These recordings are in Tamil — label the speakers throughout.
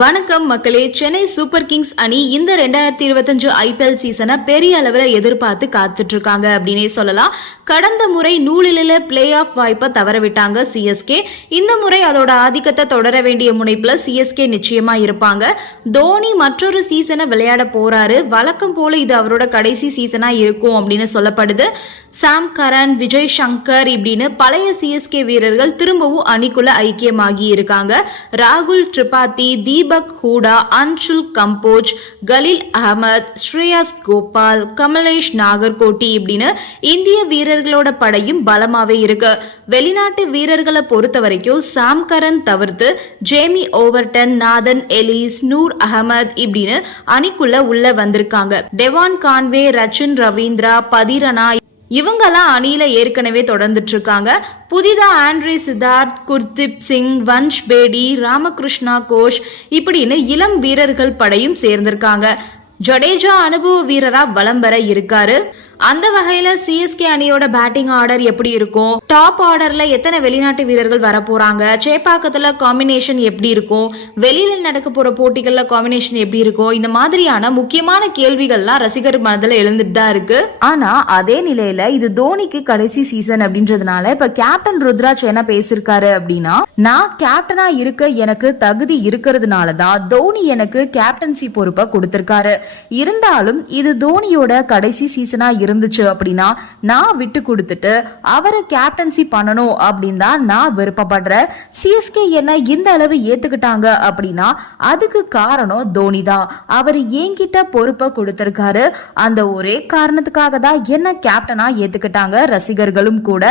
Speaker 1: வணக்கம் மக்களே சென்னை சூப்பர் கிங்ஸ் அணி இந்த ரெண்டாயிரத்தி இருபத்தஞ்சு ஐபிஎல் சீசனை பெரிய அளவில் எதிர்பார்த்து காத்துட்டு இருக்காங்க அப்படின்னே சொல்லலாம். கடந்த முறை நூலில பிளே ஆஃப் வாய்ப்பை தவற விட்டாங்க சிஎஸ்கே இந்த முறை அதோட ஆதிக்கத்தை தொடர வேண்டிய முனைப்புல சிஎஸ்கே நிச்சயமா இருப்பாங்க. தோனி மற்றொரு சீசனை விளையாட போறாரு. வழக்கம் போல இது அவரோட கடைசி சீசனா இருக்கும் அப்படின்னு சொல்லப்படுது. சாம் கரன் விஜய் சங்கர் இப்படின்னு பழைய சிஎஸ்கே வீரர்கள் திரும்பவும் அணிக்குள்ள ஐக்கியமாகி இருக்காங்க. ராகுல் திரிபாதி தீபக் ஹூடா அன்ஷுல் கம்போஜ் கலீல் அகமத் ஸ்ரேயாஸ் கோபால் கமலேஷ் நாகர்கோட்டி இப்படின்னு இந்திய வீரர்களோட படையும் பலமாவே இருக்கு. வெளிநாட்டு வீரர்களை பொறுத்த வரைக்கும் சாம் கரன் தவிர்த்து Jamie Overton Nathan Ellis Noor Ahmad இப்படின்னு அணிக்குள்ள உள்ள வந்திருக்காங்க. டெவான் கான்வே ரச்சின் ரவீந்திரா பதிரனா இவங்கெல்லாம் அணியில ஏற்கனவே தொடர்ந்துட்டு இருக்காங்க புதிதா ஆண்ட்ரி சித்தார்த் குர்தீப் சிங் வன்ஷ் பேடி ராமகிருஷ்ணா கோஷ் இப்படின்னு இளம் வீரர்கள் படையும் சேர்ந்திருக்காங்க. ஜடேஜா அனுபவ வீரரா வலம் வர இருக்காரு. அந்த வகையில சிஎஸ்கே அணியோட பேட்டிங் ஆர்டர் எப்படி இருக்கும்? டாப் ஆர்டர்ல எத்தனை வெளிநாட்டு வீரர்கள் வர போறாங்க சேப்பாக்கத்துல காம்பினேஷன் எப்படி இருக்கும்? வெளியில நடக்க போற போட்டிகள்ல காம்பினேஷன் எப்படி இருக்கும்? இந்த மாதிரியான முக்கியமான கேள்விகள்லாம் ரசிகர் மனதில் எழுந்துட்டு தான் இருக்கு.
Speaker 2: ஆனா அதே நிலையில இது தோனிக்கு கடைசி சீசன் அப்படின்றதுனால இப்ப கேப்டன் ருத்ராஜ் என்ன பேசிருக்காரு அப்படின்னா நான் கேப்டனா இருக்க எனக்கு தகுதி இருக்கிறதுனால தான் தோனி எனக்கு கேப்டன்சி பொறுப்பை கொடுத்திருக்காரு. இருந்தாலும் இது தோனியோட கடைசி சீசனா இருந்துச்சு அப்படின்னா நான் விட்டு கொடுத்துட்டு அவரை கேப்டன்சி பண்ணணும் அப்படின்னு தான் நான் விருப்பப்படுறேன். சிஎஸ்கே என்ன இந்த அளவு ஏத்துக்கிட்டாங்க அப்படின்னா அதுக்கு காரணம் தோனி தான். அவர் என்கிட்ட பொறுப்பை கொடுத்திருக்காரு. அந்த ஒரே காரணத்துக்காக தான் என்ன கேப்டனா ஏத்துக்கிட்டாங்க ரசிகர்களும் கூட.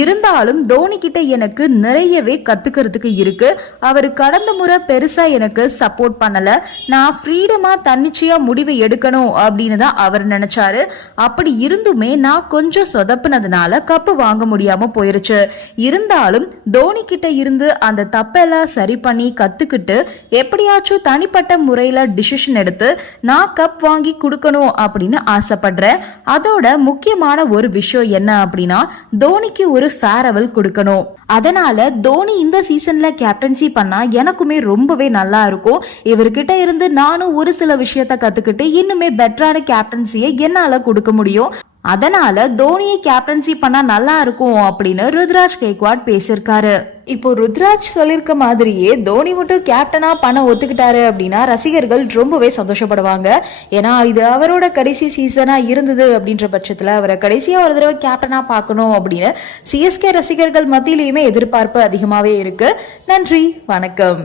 Speaker 2: இருந்தாலும் தோனி கிட்ட எனக்கு நிறையவே கத்துக்கிறதுக்கு இருக்கு. அவர் கடந்த முறை பெருசா எனக்கு சப்போர்ட் பண்ணல. நான் ஃப்ரீடமா தன்னிச்சையா முடிவை எடுக்கணும் அப்படின்னு தான் அவர் நினைச்சாரு. அப்படி இருந்துமே நான் கொஞ்சம் சொதப்புனதுனால கப்பு வாங்க முடியாம போயிருச்சு. இருந்தாலும் தோனி கிட்ட இருந்து அந்த தப்பெல்லாம் சரி பண்ணி கத்துக்கிட்டு எப்படியாச்சும் தனிப்பட்ட முறையில டிசிஷன் எடுத்து நான் கப் வாங்கி கொடுக்கணும் அப்படின்னு ஆசைப்படுறேன். அதோட முக்கியமான ஒரு விஷயம் என்ன அப்படின்னா தோனிக்கு ஒரு ஃபேரவல் கொடுக்கணும். அதனால தோனி இந்த சீசன்ல கேப்டன்சி பண்ணா எனக்குமே ரொம்பவே நல்லா இருக்கும். இவர்கிட்ட இருந்து நானும் ஒரு சில விஷயத்த கத்துக்கிட்டு இன்னுமே பெட்டரான கேப்டன்சியை என்னால கொடுக்க முடியும். அதனால தோனியை கேப்டன்சி பண்ணா நல்லா இருக்கும் அப்படின்னு ருத்ராஜ் கேக்வாட் பேசியிருக்காரு. இப்போ ருத்ராஜ் சொல்லியிருக்க மாதிரியே தோனி மட்டும் கேப்டனா பண்ண ஒத்துக்கிட்டாரு அப்படின்னா ரசிகர்கள் ரொம்பவே சந்தோஷப்படுவாங்க. ஏன்னா இது அவரோட கடைசி சீசனா இருந்தது அப்படின்ற பட்சத்துல அவரை கடைசியா ஒரு தடவை கேப்டனா பார்க்கணும் அப்படின்னு சிஎஸ்கே ரசிகர்கள் மத்தியிலையுமே எதிர்பார்ப்பு அதிகமாவே இருக்கு. நன்றி வணக்கம்.